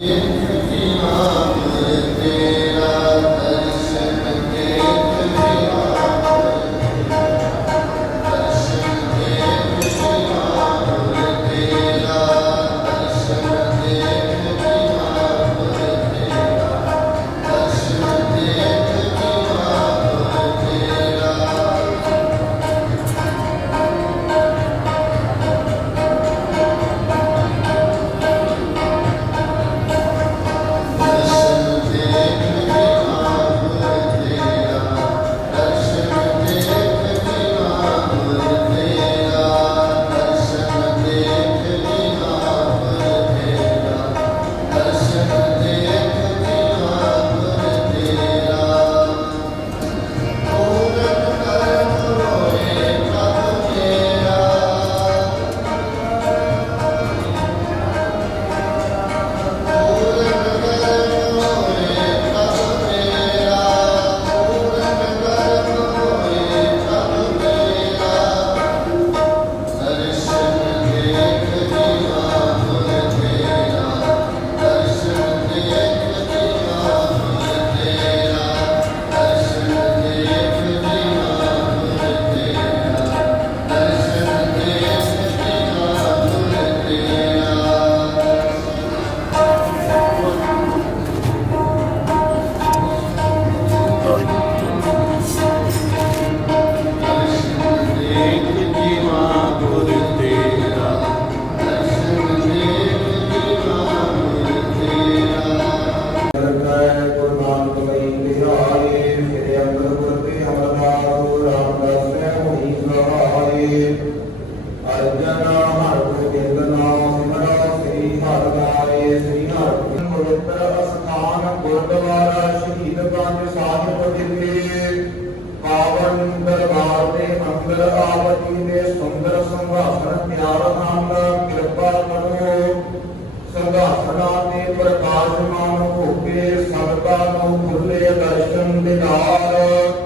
ਜੈ ਅਸਥਾਨ ਸ਼ਹੀਦ ਗੰਜ ਸਾਹਿਬ ਵਿਖੇ ਪਾਵਨ ਦਰਬਾਰ ਦੇ ਅੰਦਰ ਆਪ ਦੇ ਸੁੰਦਰ ਸੰਭਾਸ਼ਣ ਪਿਆਰ ਨਾਲ ਕਿਰਪਾ ਕਰੋ। ਸੰਘਾਸਣਾ ਤੇ ਪ੍ਰਕਾਸ਼ਮਾਨ ਹੋ ਕੇ ਸੰਗਤਾਂ ਨੂੰ ਖੁੱਲੇ ਦਰਸ਼ਨ ਦਿਦਾਰ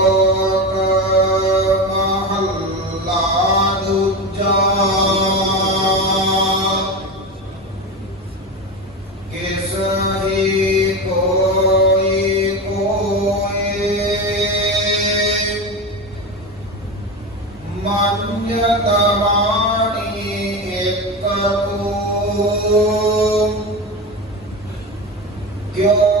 ਮੰਨ ਗਵਾਣੀ ਇੱਕ ਤੂੰ ਕਿਉ?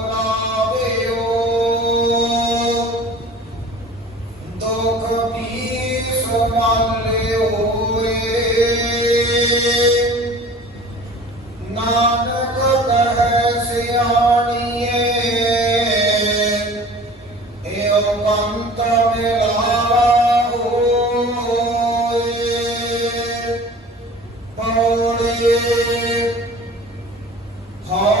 ਪਾਲੇ ਹੋਏ। ਨਾਨਕ ਕਹੈ ਸਿਆਣੀਏ ਏਉ ਕੰਤ ਮਿਲਾਵਾ ਹੋਏ। ਪੌੜੇ ਹਾਂ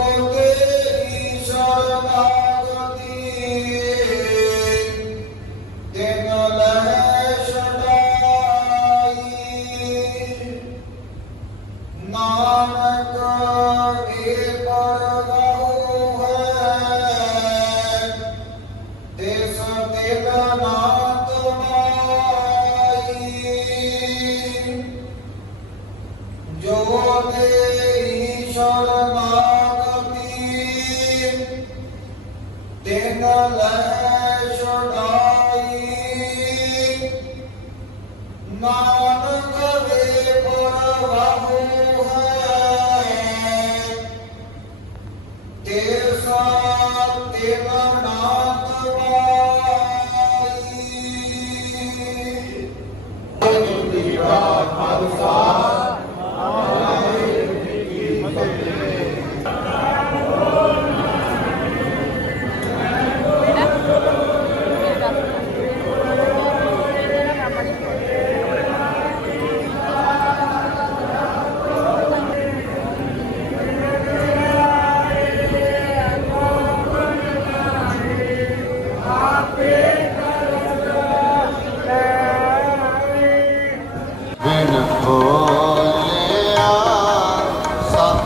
ਨਾਨਕ ਦੇ ਪੁਰ ਵਾਹੂ ਹੈ ਤੇਸਾ ਤੇਵਮ ਨਾਥ ਵਾਈ ਗੁਰੂ ਦੀ ਬਾਤ ਖਾਲਸਾ